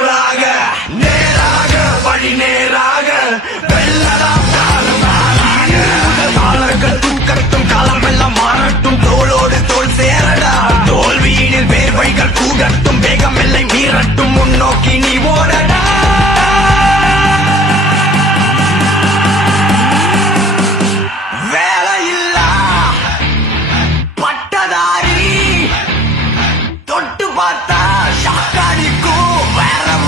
சூடாக நேராக வழி நேராக வெள்ளலாம் காலர்கள் தூக்கட்டும் களமெல்லாம் மாறட்டும் தோளோடு தோல் சேரடா தோல்வியினில் வேர்வைகள் கூடட்டும் வேகம் எல்லை மீறட்டும் முன்னோக்கி